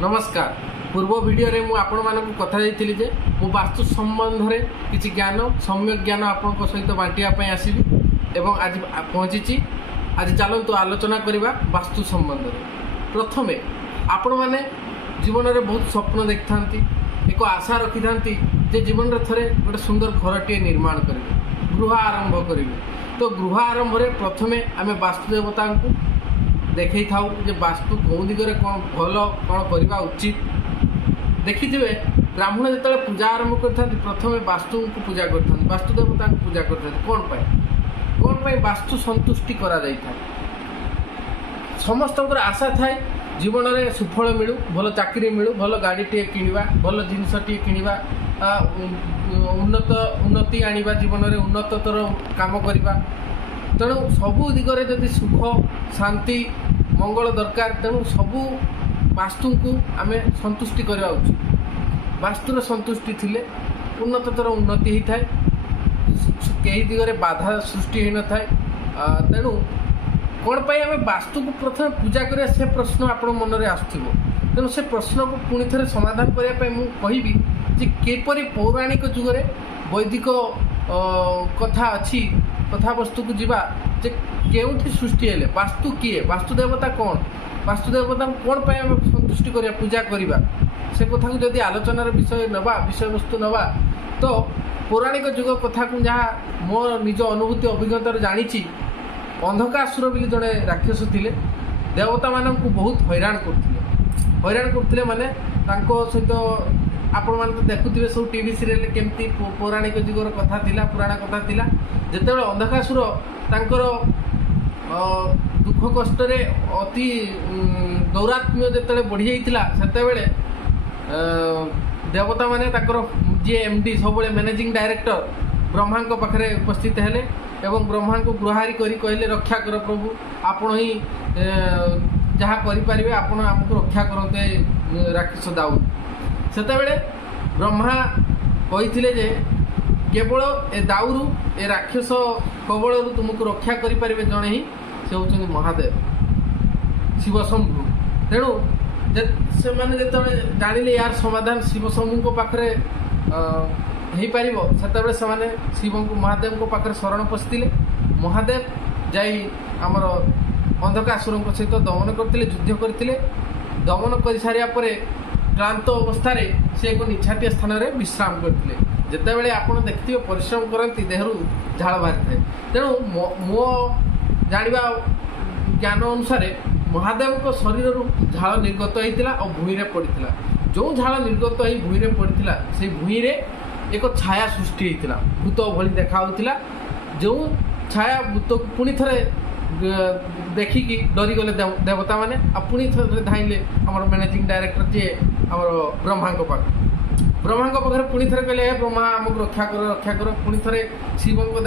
नमस्कार। पूर्व वीडियो रे मु आपण मानक कथा देइथिली जे मु वास्तु संबंध रे किछि ज्ञान सम्यक ज्ञान आपण सहित बांटिया पई आसीबी एवं आज पहुंची। आज चलतु आलोचना करबा वास्तु संबंध रे। प्रथमे आपण माने जीवन रे बहुत स्वप्न देखथांती, एक आशा रखिथांती जे जीवन रे थरे गोटे सुंदर घरटे निर्माण करिवे, गृह आरंभ करिवे। तो गृह आरंभ रे प्रथमे आमे वास्तु देवता को देखई थाउ जे वास्तु कौ दिगरे कौन भल कौन करवा उचित देखिथे। ब्राह्मण जो पूजा आरंभ करते प्रथमे वास्तु को पूजा करते, वास्तु देवता को पूजा करते। कौन पाई वास्तु संतुष्टि करा जाय था। समस्त आशा थाए जीवन में सुफल मिलू, भल चाकरी मिलू, भल गाड़ी टे किणवा, भल जिनस टे किणवा, उन्नति आनिबा, जीवन में उन्नतर काम करवा। तेणु सबू दिगरे जदि सुख शांति मंगल दरकार, तेणु सबू वास्तु को आम संतुष्टि करवा उचित। वास्तुर संतुष्टि थिले उन्नतर उन्नति होता है, कई दिगरे बाधा सृष्टि हो न था। तेणु कौन पाई आम वास्तु को प्रथम पूजा करिया से प्रश्न आपण मन में आसुथिबो। तेणु से प्रश्न को पुणी थे समाधान करने मु कहबी जे केपरि पौराणिक जुगरे वैदिक कथा अच्छी कथा वस्तु को जीवा जे केउठी सृष्टि हेले, वास्तु किए, वास्तु देवता कौन, वास्तु देवता कौन पाई आम संतुष्टि करिया पूजा करिबा, से कथा को जदि आलोचनार विषय नवा, विषय वस्तु नवा, तो पौराणिक जुग कथा को जहाँ मो निज अनुभूति अभिज्ञतार जानी, अंधकासुर बोली जड़े राक्षस थिले, देवता मान को बहुत हैरान करते माने तांको सहित आपण मान तो देखुथिबे सब टीवी सीरियल केमती पौराणिक जुगर कथा थिला, पुराण कथा थिला। जेतेबेले अंधकासुर तांकर दुख कष्ट रे अति दौरात्म्य जेतेबेले बढ़ी जाइतिला, सेतेबेले देवता माने तांकर जे एमडी सब मैनेजिंग डायरेक्टर ब्रह्मा को पाखरे उपस्थित हेले एवं ब्रह्मा को गुहारी करी कहले, रक्षा कर प्रभु, आपण ही जहाँ करें आपण आमको रक्षा करते राक्षस दाऊ। सेतेबेले ब्रह्मा कही जे केवल ए दाऊरु ए राक्षस कबलरू तुमको रक्षा करें जड़े ही से होचंदी महादेव शिवशंभु। तेणु से माने जेतेबेले जानिले यार समाधान शिवशंभु को पाखरे हो पारे से शिव को महादेव को पाखे शरण पशिले। महादेव जाई आमर अंधकासुर सहित दमन करते, युद्ध करते। दमन कर सारिया परे क्लांत अवस्था से एक निछाटिया स्थान में विश्राम करते। जितेबाला आप देखिए परिश्रम करती देहरु झाड़ बाहरी थाए। तेणु मो जाना ज्ञान अनुसार महादेव को शरीर झाड़ निर्गत होता और भूमि में पड़ता। जो झाड़ निर्गत हो भूमि में पड़ता से भूमि में एक छाया सृष्टि होता, भूत भली देखा जो छाया भूत को पुणी थे देखिकी डरीगले देवता मैंने पुणी थे धाइले आम मैनेजिंग डायरेक्टर जी आम ब्रह्मा पाखे पुणी थे कहले, ब्रह्मा आमको रक्षा कर। पुणी थे शिव को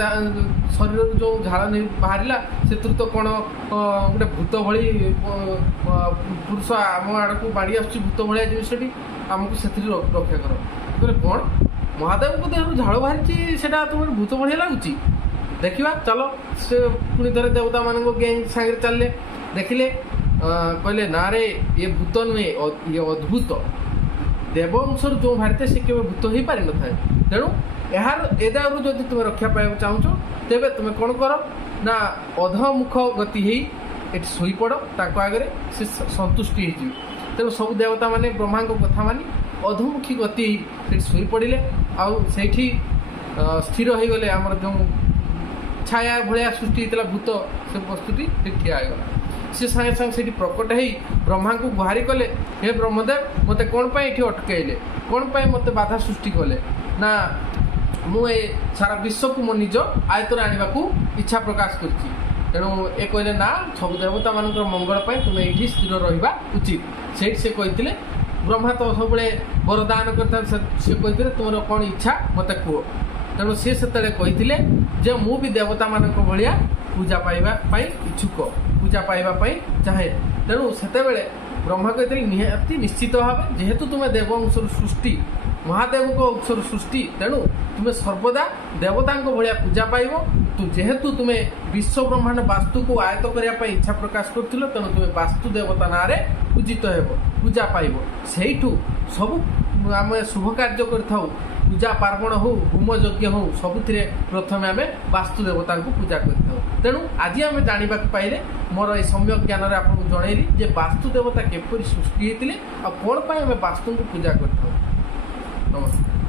शरीर जो झाड़ बाहर से तो कौन गोटे भूत भली पुरुष आम आड़ को बाड़ी आस भूत भाया जिनसटी आमको से रक्षा कर। कहले कौन महादेव को देहरु झाड़ बाहरी से तुम भूत बढ़िया लगुच, देखा चलो। से पुणी थे देवता मान गैंग सांगे चलले, देखिले कहले ना रे ये भूत नुहे, ये अद्भुत देववंश जो बाहरी से केवल भूत हो पारि न थाए। तेणु यार एदारू जदि तुम रक्षा पाइबा चाहूच तेबे तुम कौन कर ना अधमुख गति हो शोपड़ ताको आगे से संतुष्टि हो। तेणु सब देवता माने ब्रह्मा को कथा मानी अधमुखी गति शोई पड़े आउ से स्थिर हो गले। आमर जो छाया भाया सृष्टि होता भूत से वस्तुटी ठिया होगा। से सागे सागे से प्रकट हो ब्रह्मा को गुहारी कले, हे ब्रह्मदेव मते कौन पाई ये अटकैले, कौन पाई मते बाधा सृष्टि कले ना मुझे सारा विश्व को मो निज आयतर आने को इच्छा प्रकाश करछि। तेणु ए कहले ना सब देवता मान मंगल तुम्हें ये स्थिर रहा उचित। से कहते ब्रह्मा तो सब वरदान करता से कहते तुम कौन इच्छा मत कह। तेणु सी से कहते जे मु भी देवता मान भाया पूजा पाइबा इच्छुक, पूजा पाइबा चाहे। तेणु से ब्रह्मा कहते निहाती निश्चित भाव जेहेतु तुम्हें देववंशर सृष्टि महादेव को अंशर सृष्टि, तेणु तुम्हें सर्वदा देवता भाया पूजा पाइब जेहेतु तुम्हें विश्व ब्रह्मांड वास्तु को आयत्त करने इच्छा प्रकाश कर तेणु तुम्हें वास्तु देवता ना पूजित हो पूजा पाइब से सब आम शुभ कार्य कर पूजा पार्वण हो होम यज्ञ हो सबुथ प्रथम आम वास्तु देवता को पूजा कर तेणु आज आम जानवा पाइले मोर ये सम्यक ज्ञान आपको जनइली जे वास्तु देवता केपरि सृष्टि होते आ कौन आम वास्तु को पूजा कर नमस्कार।